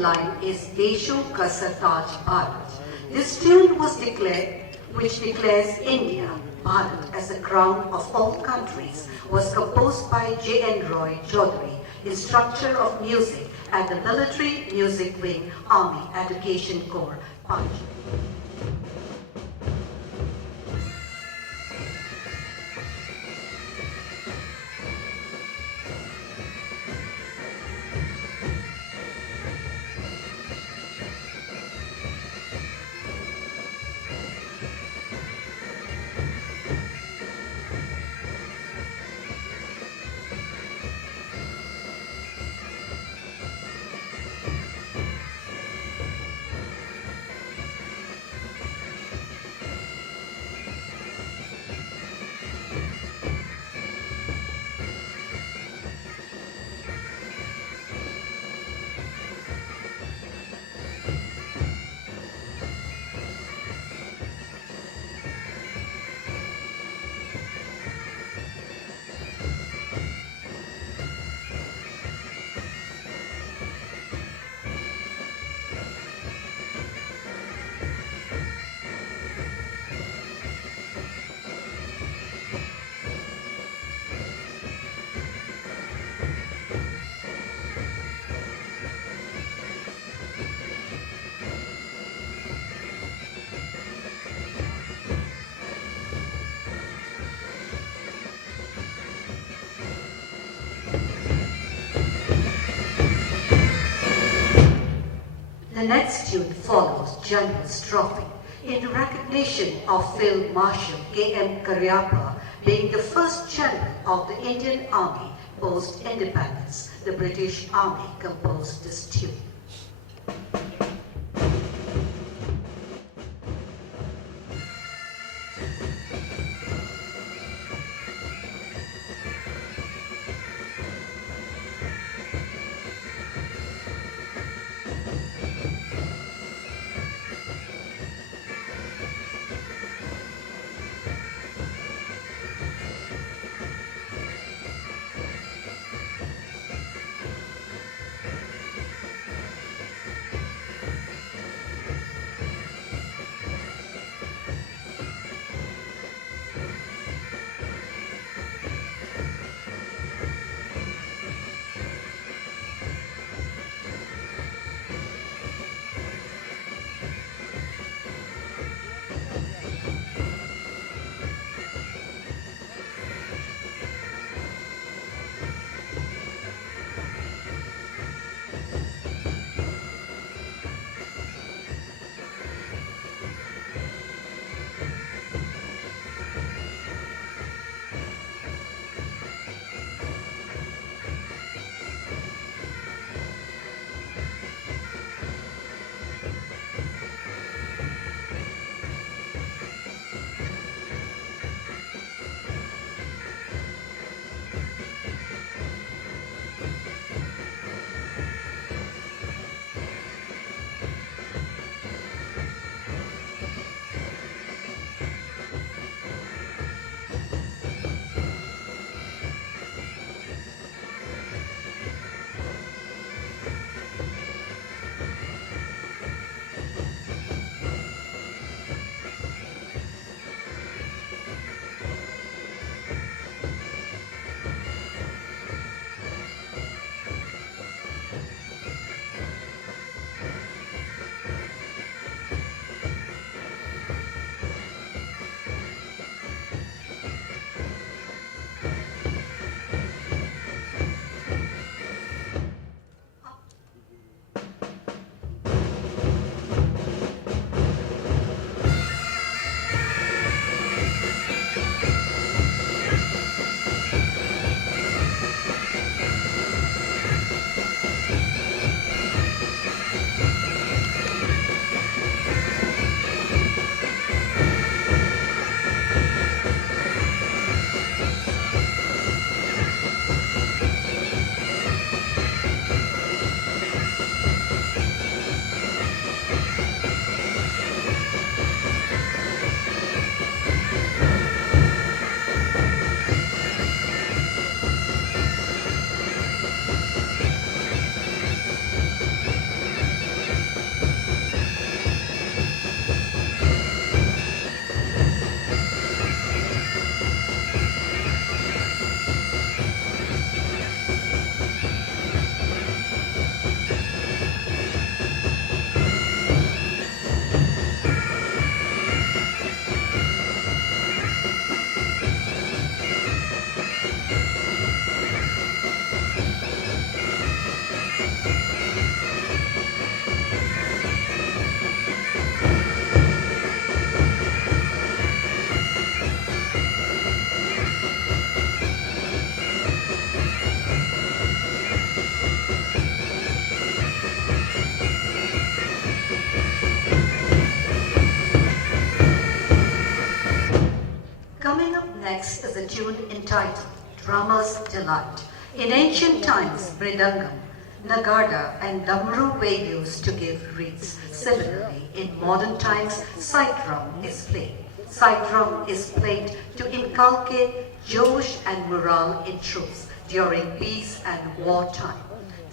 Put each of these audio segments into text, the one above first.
second line is Desho Ka Sartaj Bharat. This tune was which declares India, Bharat, as the crown of all countries, was composed by J.N. Roy Chaudhary, instructor of music at the Military Music Wing, Army Education Corps, Punjab. The next tune follows General's Trophy in recognition of Field Marshal K.M. Cariappa being the first general of the Indian Army post-independence. The British Army composed this tune. Coming up next is a tune entitled Drummer's Delight. In ancient times, Mridangam, Nagada and Damru were used to give reeds. Similarly, in modern times, side drum is played. Side drum is played to inculcate josh and morale in troops during peace and wartime.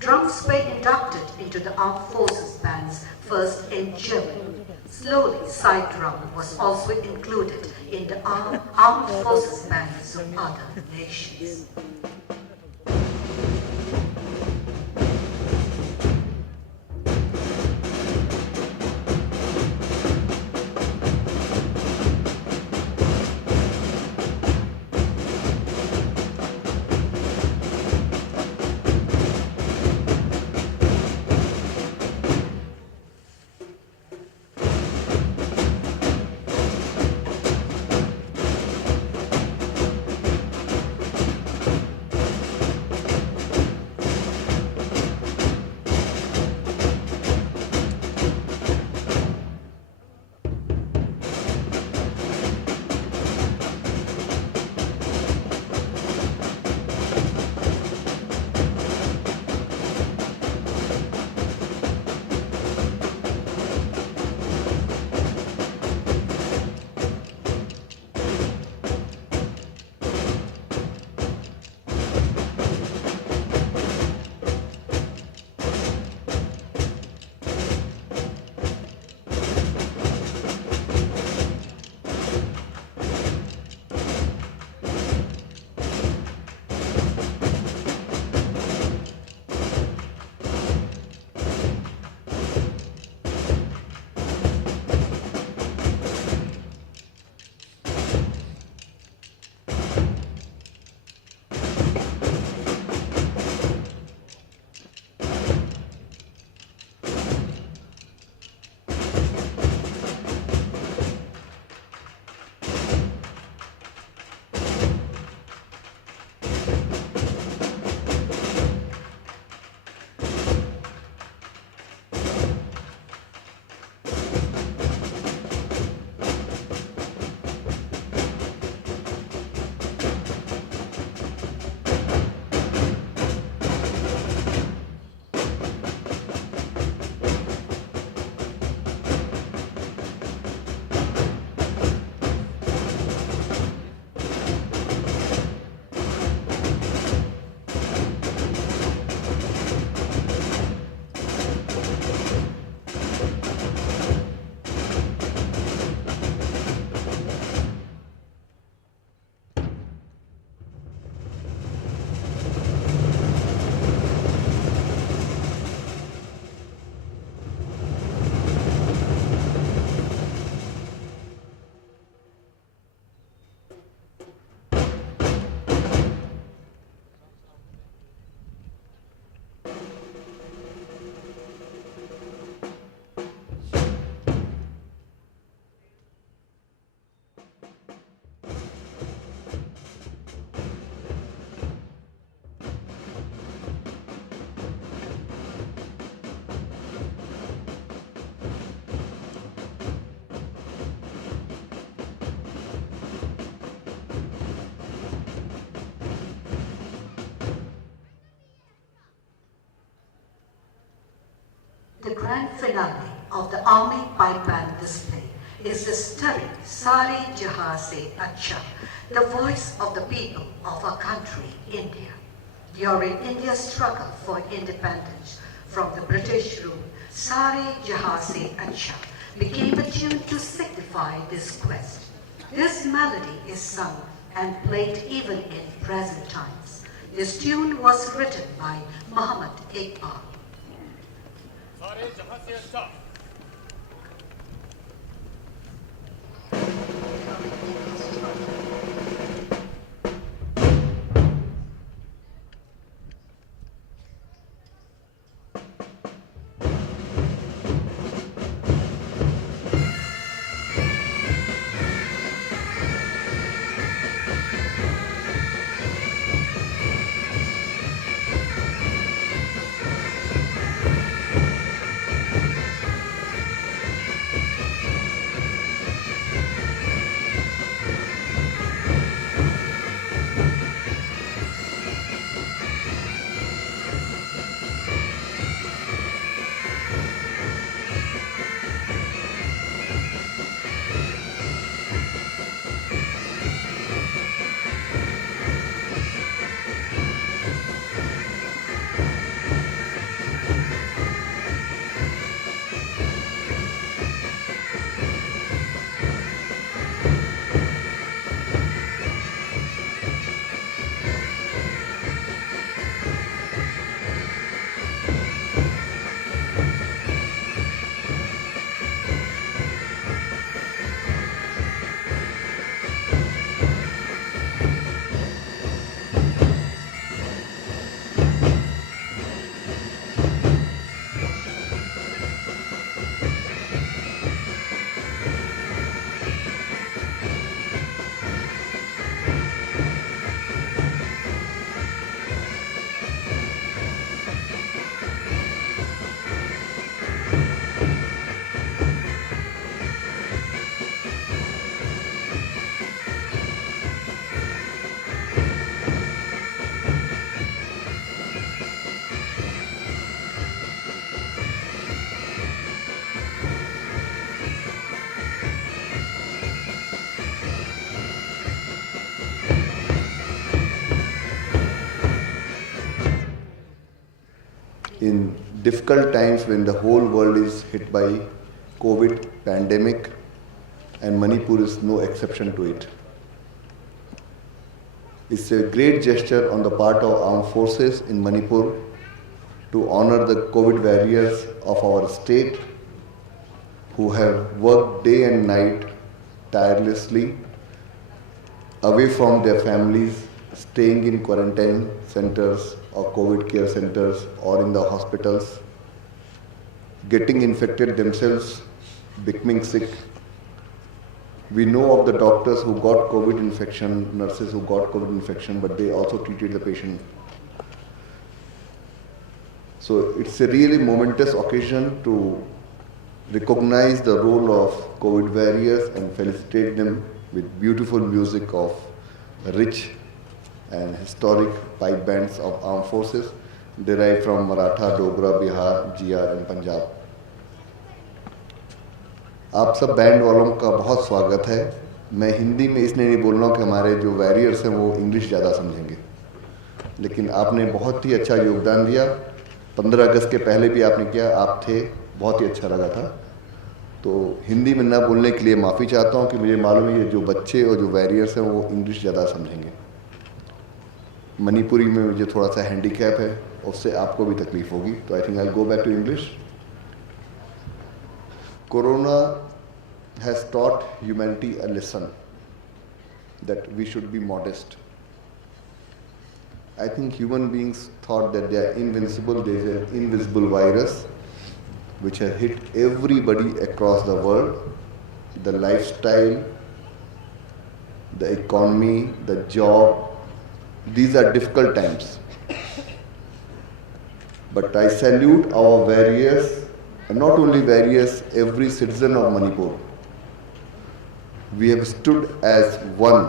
Drums were inducted into the armed forces bands first in Germany. Slowly, side drum was also included in the armed forces bands of other nations. The grand finale of the Army Pipe Band display is the stirring Sare Jahan Se Acha, the voice of the people of our country, India. During India's struggle for independence from the British rule, Sare Jahan Se Acha became a tune to signify this quest. This melody is sung and played even in present times. This tune was written by Muhammad Iqbal. सारे जहां से अच्छा in difficult times when the whole world is hit by COVID pandemic, and Manipur is no exception to it. It's a great gesture on the part of armed forces in Manipur to honor the COVID warriors of our state who have worked day and night tirelessly away from their families, staying in quarantine centers or COVID care centers or in the hospitals, getting infected themselves, becoming sick. We know of the doctors who got COVID infection, nurses who got COVID infection, but they also treated the patient. So it's a really momentous occasion to recognize the role of COVID warriors and felicitate them with beautiful music of rich and historic pipe bands of armed forces derived from Maratha, Dogra, Bihar, GR and Punjab. आप सब band वालों का बहुत स्वागत है। मैं हिंदी में इसलिए नहीं बोल रहा हूँ कि हमारे जो वैरियर्स हैं वो इंग्लिश ज़्यादा समझेंगे, लेकिन आपने बहुत ही अच्छा योगदान दिया। 15 अगस्त के पहले भी आपने किया, आप थे, बहुत ही अच्छा लगा था। तो हिंदी में ना बोलने के लिए माफ़ी चाहता हूँ कि मुझे मालूम है ये जो बच्चे और जो वैरियर्स हैं वो इंग्लिश ज़्यादा समझेंगे। मणिपुरी में मुझे थोड़ा सा हैंडीकैप है, उससे आपको भी तकलीफ होगी, तो I think I go back to English. Corona has taught humanity a lesson that we should be modest. I think human beings thought that they are invincible. There is an invisible virus which has hit everybody across the world. The lifestyle, the economy, the job, these are difficult times. But I salute our warriors, and not only warriors, every citizen of Manipur. We have stood as one,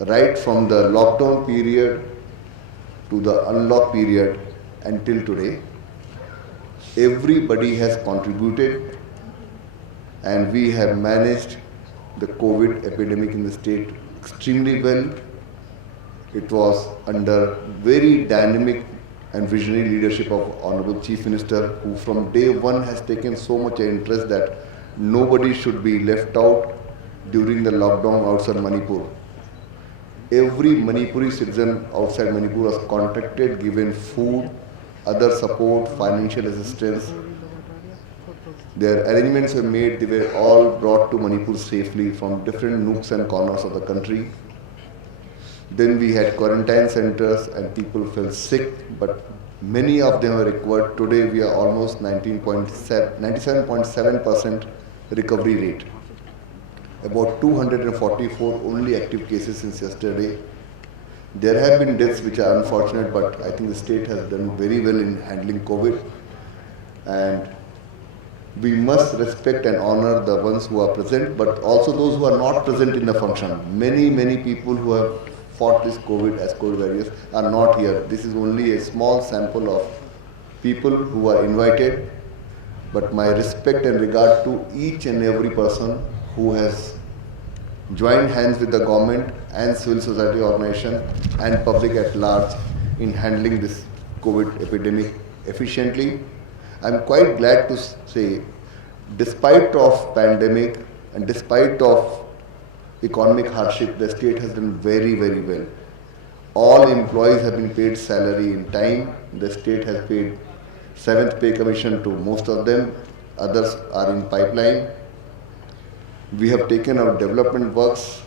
right from the lockdown period to the unlock period until today. Everybody has contributed, and we have managed the COVID epidemic in the state extremely well. It was under very dynamic and visionary leadership of Honorable Chief Minister, who from day one has taken so much interest that nobody should be left out during the lockdown outside Manipur. Every Manipuri citizen outside Manipur was contacted, given food, other support, financial assistance. Their arrangements were made, they were all brought to Manipur safely from different nooks and corners of the country. Then we had quarantine centers and people fell sick, but many of them were recovered. Today we are almost 97.7% recovery rate. About 244 only active cases since yesterday. There have been deaths which are unfortunate, but I think the state has done very well in handling COVID. And we must respect and honor the ones who are present, but also those who are not present in the function. Many people who have fought this COVID as COVID warriors are not here. This is only a small sample of people who are invited, but my respect and regard to each and every person who has joined hands with the government and civil society organization and public at large in handling this COVID epidemic efficiently. I'm quite glad to say, despite of pandemic and despite of economic hardship, the state has done very well. All employees have been paid salary in time. The state has paid 7th pay commission to most of them. Others are in pipeline. We have taken our development works.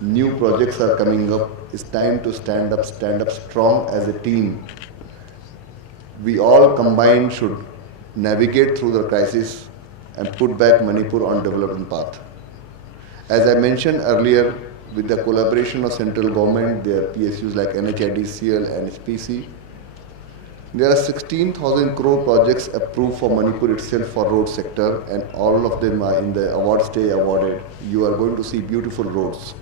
New projects are coming up. It's time to stand up strong as a team. We all combined should navigate through the crisis and put back Manipur on development path. As I mentioned earlier, with the collaboration of central government, there are PSUs like NHIDCL and SPC. There are 16,000 crore projects approved for Manipur itself for road sector, and all of them are in the award stage awarded. You are going to see beautiful roads.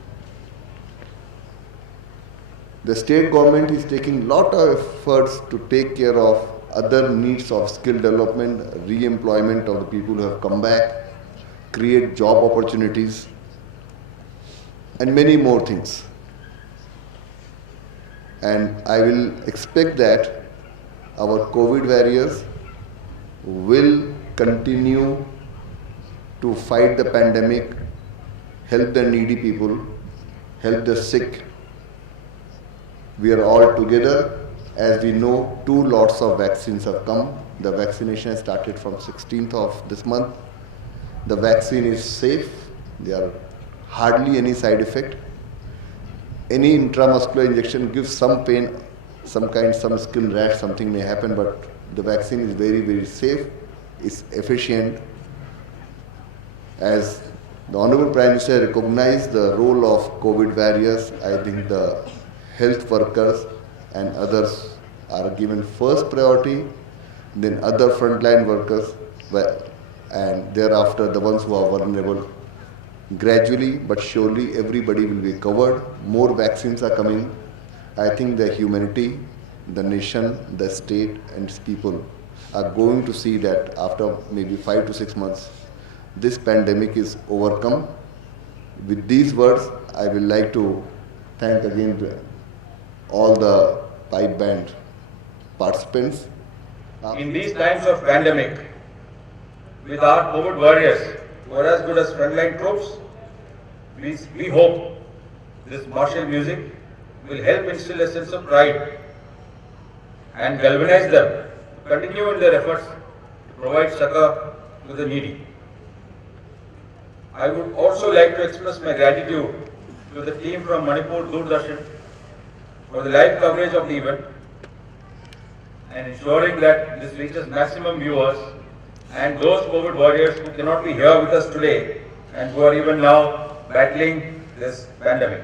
The state government is taking lot of efforts to take care of other needs of skill development, re-employment of the people who have come back, create job opportunities, and many more things. And I will expect that our COVID warriors will continue to fight the pandemic, help the needy people, help the sick. We are all together. As we know, 2 lots of vaccines have come. The vaccination has started from 16th of this month. The vaccine is safe. There are hardly any side effect. Any intramuscular injection gives some pain, some skin rash, something may happen, but the vaccine is very, very safe. It's efficient. As the Honorable Prime Minister recognized the role of COVID warriors, I think the health workers and others are given first priority, then other frontline workers, and thereafter the ones who are vulnerable. Gradually but surely everybody will be covered. More vaccines are coming. I think the humanity, the nation, the state and its people are going to see that after maybe 5 to 6 months, this pandemic is overcome. With these words, I will like to thank again all the pipe band participants. In these times of pandemic, with our COVID warriors who are as good as frontline troops, we hope this martial music will help instill a sense of pride and galvanize them to continue in their efforts to provide succor to the needy. I would also like to express my gratitude to the team from Manipur Doordarshan for the live coverage of the event and ensuring that this reaches maximum viewers and those COVID warriors who cannot be here with us today and who are even now battling this pandemic.